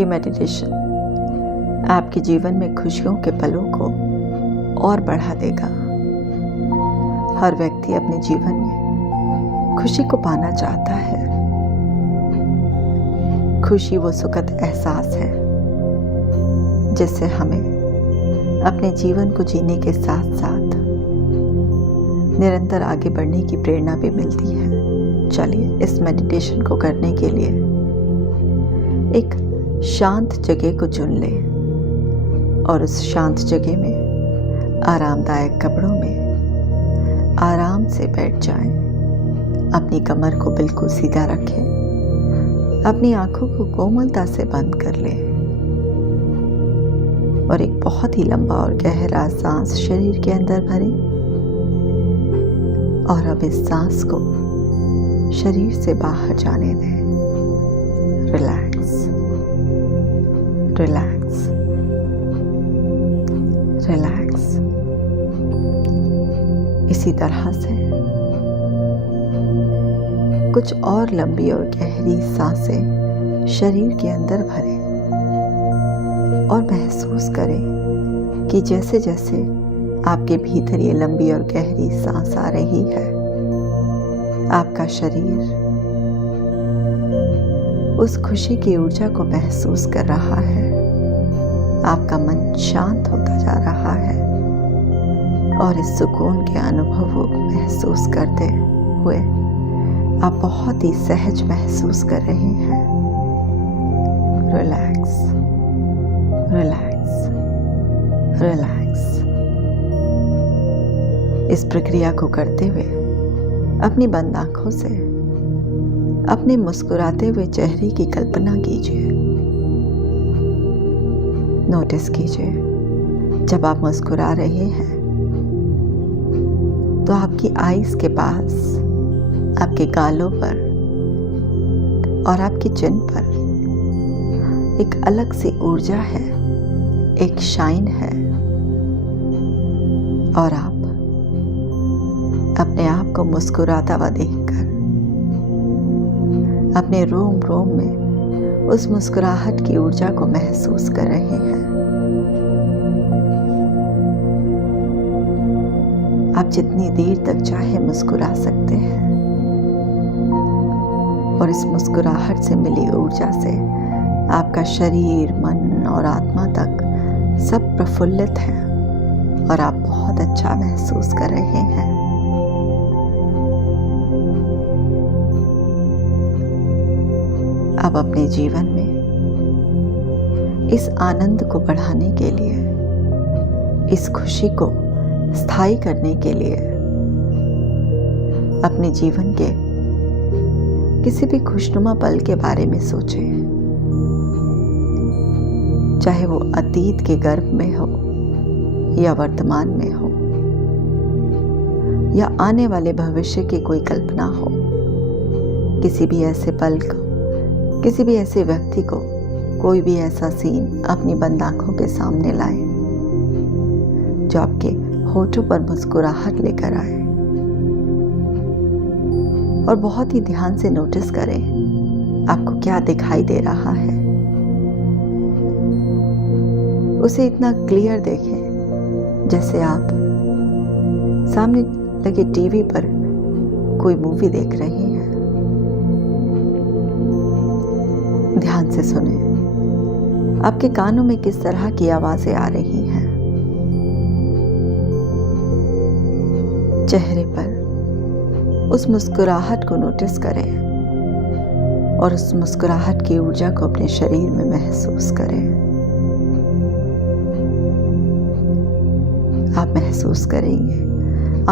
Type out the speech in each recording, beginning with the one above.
ये मेडिटेशन आपके जीवन में खुशियों के पलों को और बढ़ा देगा। हर व्यक्ति अपने जीवन में खुशी को पाना चाहता है। खुशी वो सुखद एहसास है जिससे हमें अपने जीवन को जीने के साथ साथ निरंतर आगे बढ़ने की प्रेरणा भी मिलती है। चलिए इस मेडिटेशन को करने के लिए एक शांत जगह को चुन लें और उस शांत जगह में आरामदायक कपड़ों में आराम से बैठ जाएं। अपनी कमर को बिल्कुल सीधा रखें। अपनी आंखों को कोमलता से बंद कर लें और एक बहुत ही लंबा और गहरा सांस शरीर के अंदर भरें और अब इस सांस को शरीर से बाहर जाने दें। Relax, relax, relax. इसी तरह से कुछ और लंबी और गहरी सांसें शरीर के अंदर भरें और महसूस करें कि जैसे जैसे आपके भीतर ये लंबी और गहरी सांस आ रही है, आपका शरीर उस खुशी की ऊर्जा को महसूस कर रहा है। आपका मन शांत होता जा रहा है और इस सुकून के अनुभव को महसूस करते हुए आप बहुत ही सहज महसूस कर रहे हैं। Relax, relax, relax. इस प्रक्रिया को करते हुए अपनी बंद आंखों से अपने मुस्कुराते हुए चेहरे की कल्पना कीजिए। नोटिस कीजिए जब आप मुस्कुरा रहे हैं तो आपकी आईज के पास, आपके गालों पर और आपके चिन पर एक अलग सी ऊर्जा है, एक शाइन है और आप अपने आप को मुस्कुराता हुआ देखकर अपने रोम रोम में उस मुस्कुराहट की ऊर्जा को महसूस कर रहे हैं। आप जितनी देर तक चाहे मुस्कुरा सकते हैं और इस मुस्कुराहट से मिली ऊर्जा से आपका शरीर, मन और आत्मा तक सब प्रफुल्लित है और आप बहुत अच्छा महसूस कर रहे हैं। अब अपने जीवन में इस आनंद को बढ़ाने के लिए, इस खुशी को स्थायी करने के लिए अपने जीवन के किसी भी खुशनुमा पल के बारे में सोचें। चाहे वो अतीत के गर्भ में हो या वर्तमान में हो या आने वाले भविष्य की कोई कल्पना हो, किसी भी ऐसे पल को, किसी भी ऐसे व्यक्ति को, कोई भी ऐसा सीन अपनी बंद आंखों के सामने लाएं जो आपके होठों पर मुस्कुराहट लेकर आए और बहुत ही ध्यान से नोटिस करें आपको क्या दिखाई दे रहा है। उसे इतना क्लियर देखें जैसे आप सामने लगे टीवी पर कोई मूवी देख रहे हैं। ध्यान से सुने आपके कानों में किस तरह की आवाजें आ रही हैं। चेहरे पर उस मुस्कुराहट को नोटिस करें और उस मुस्कुराहट की ऊर्जा को अपने शरीर में महसूस करें। आप महसूस करेंगे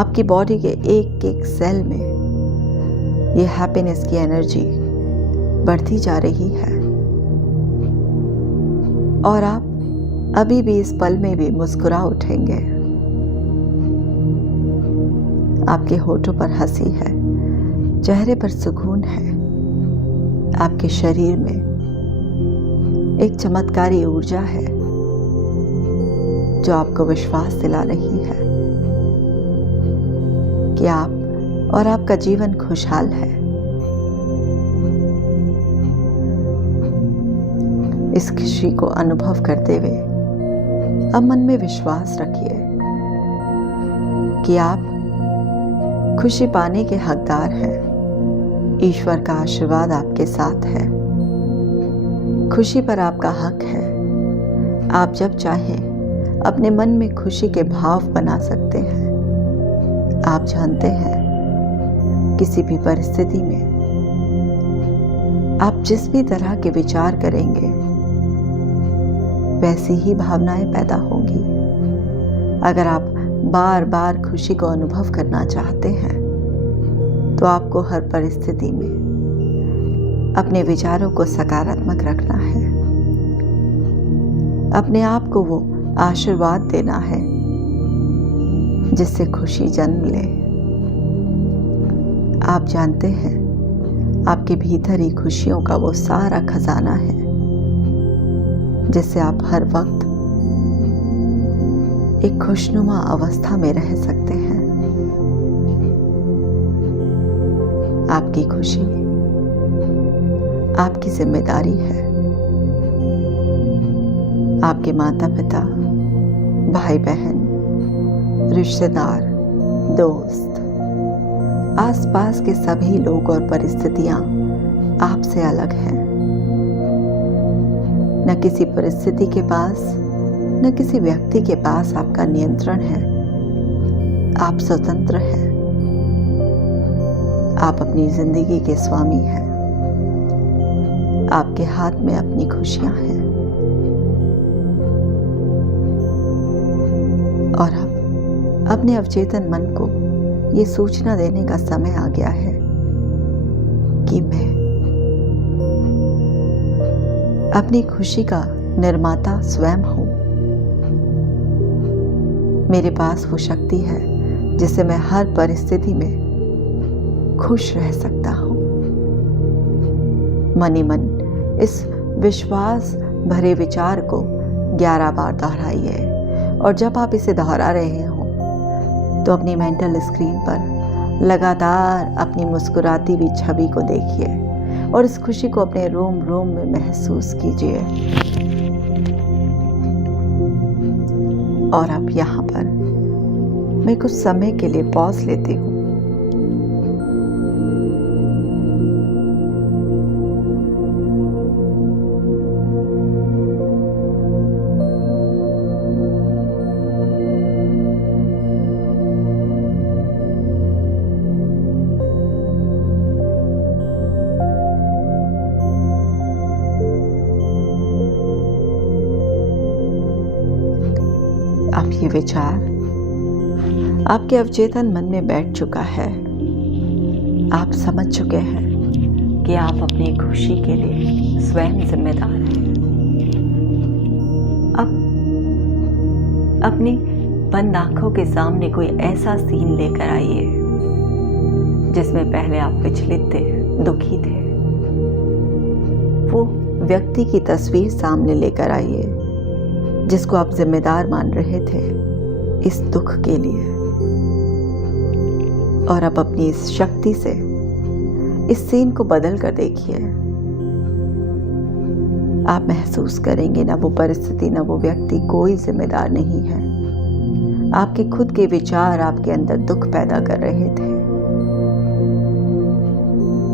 आपकी बॉडी के एक एक सेल में ये हैप्पीनेस की एनर्जी बढ़ती जा रही है और आप अभी भी इस पल में भी मुस्कुरा उठेंगे। आपके होठों पर हंसी है, चेहरे पर सुकून है, आपके शरीर में एक चमत्कारी ऊर्जा है जो आपको विश्वास दिला रही है कि आप और आपका जीवन खुशहाल है। इस खुशी को अनुभव करते हुए अब मन में विश्वास रखिए कि आप खुशी पाने के हकदार हैं। ईश्वर का आशीर्वाद आपके साथ है। खुशी पर आपका हक है। आप जब चाहें अपने मन में खुशी के भाव बना सकते हैं। आप जानते हैं किसी भी परिस्थिति में आप जिस भी तरह के विचार करेंगे वैसी ही भावनाएं पैदा होंगी। अगर आप बार बार खुशी को अनुभव करना चाहते हैं तो आपको हर परिस्थिति में अपने विचारों को सकारात्मक रखना है। अपने आप को वो आशीर्वाद देना है जिससे खुशी जन्म ले। आप जानते हैं आपके भीतर ही खुशियों का वो सारा खजाना है जिससे आप हर वक्त एक खुशनुमा अवस्था में रह सकते हैं। आपकी खुशी आपकी जिम्मेदारी है। आपके माता पिता, भाई बहन, रिश्तेदार, दोस्त, आसपास के सभी लोग और परिस्थितियां आपसे अलग हैं। न किसी परिस्थिति के पास न किसी व्यक्ति के पास आपका नियंत्रण है। आप स्वतंत्र हैं। आप अपनी जिंदगी के स्वामी हैं। आपके हाथ में अपनी खुशियां हैं। और अब अपने अवचेतन मन को ये सूचना देने का समय आ गया है कि मैं अपनी खुशी का निर्माता स्वयं हूं। मेरे पास वो शक्ति है जिससे मैं हर परिस्थिति में खुश रह सकता हूं। मन ही मन इस विश्वास भरे विचार को 11 बार दोहराइए। और जब आप इसे दोहरा रहे हो तो अपनी मेंटल स्क्रीन पर लगातार अपनी मुस्कुराती हुई छवि को देखिए और इस खुशी को अपने रोम रोम में महसूस कीजिए। और अब यहाँ पर मैं कुछ समय के लिए पॉज लेती हूँ। अब ये विचार आपके अवचेतन मन में बैठ चुका है। आप समझ चुके हैं कि आप अपनी खुशी के लिए स्वयं जिम्मेदार हैं। अब अपनी बंद आंखों के सामने कोई ऐसा सीन लेकर आइए जिसमें पहले आप विचलित थे, दुखी थे। वो व्यक्ति की तस्वीर सामने लेकर आइए जिसको आप जिम्मेदार मान रहे थे इस दुख के लिए। और अब अपनी इस शक्ति से इस सीन को बदल कर देखिए। आप महसूस करेंगे ना वो परिस्थिति ना वो व्यक्ति कोई जिम्मेदार नहीं है। आपके खुद के विचार आपके अंदर दुख पैदा कर रहे थे।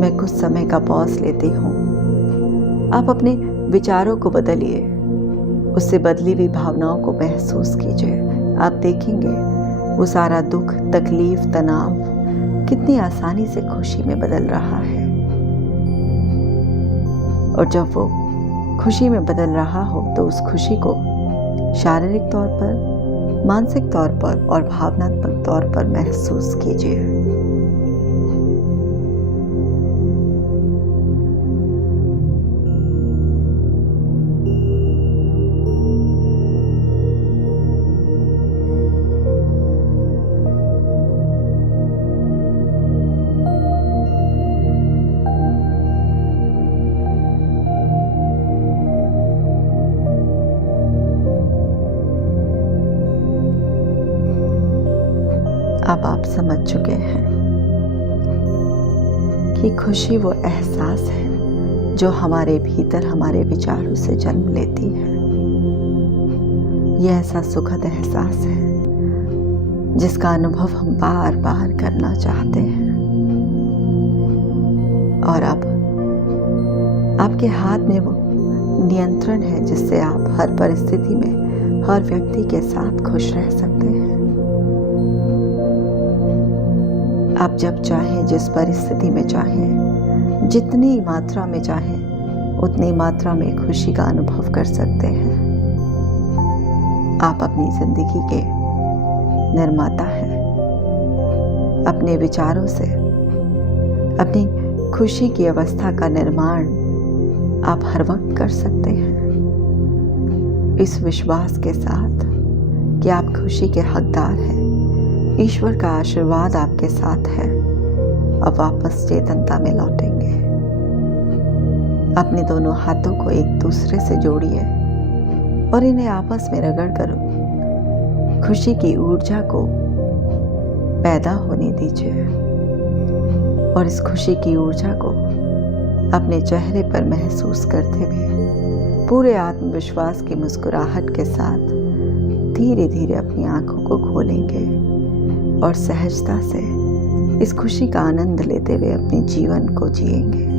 मैं कुछ समय का पॉज लेती हूँ। आप अपने विचारों को बदलिए। उससे बदली हुई भावनाओं को महसूस कीजिए। आप देखेंगे वो सारा दुख, तकलीफ, तनाव कितनी आसानी से खुशी में बदल रहा है। और जब वो खुशी में बदल रहा हो तो उस खुशी को शारीरिक तौर पर, मानसिक तौर पर और भावनात्मक तौर पर महसूस कीजिए। अब आप समझ चुके हैं कि खुशी वो एहसास है जो हमारे भीतर हमारे विचारों से जन्म लेती है। यह ऐसा सुखद एहसास है जिसका अनुभव हम बार बार करना चाहते हैं। और अब आपके हाथ में वो नियंत्रण है जिससे आप हर परिस्थिति में हर व्यक्ति के साथ खुश रह सकते हैं। आप जब चाहें, जिस परिस्थिति में चाहें, जितनी मात्रा में चाहें, उतनी मात्रा में खुशी का अनुभव कर सकते हैं। आप अपनी जिंदगी के निर्माता हैं। अपने विचारों से अपनी खुशी की अवस्था का निर्माण आप हर वक्त कर सकते हैं, इस विश्वास के साथ कि आप खुशी के हकदार हैं। ईश्वर का आशीर्वाद आपके साथ है। अब वापस चेतनता में लौटेंगे। अपने दोनों हाथों को एक दूसरे से जोड़िए और इन्हें आपस में रगड़ कर खुशी की ऊर्जा को पैदा होने दीजिए। और इस खुशी की ऊर्जा को अपने चेहरे पर महसूस करते हुए पूरे आत्मविश्वास की मुस्कुराहट के साथ धीरे धीरे अपनी आंखों को खोलेंगे और सहजता से इस खुशी का आनंद लेते हुए अपने जीवन को जिएंगे।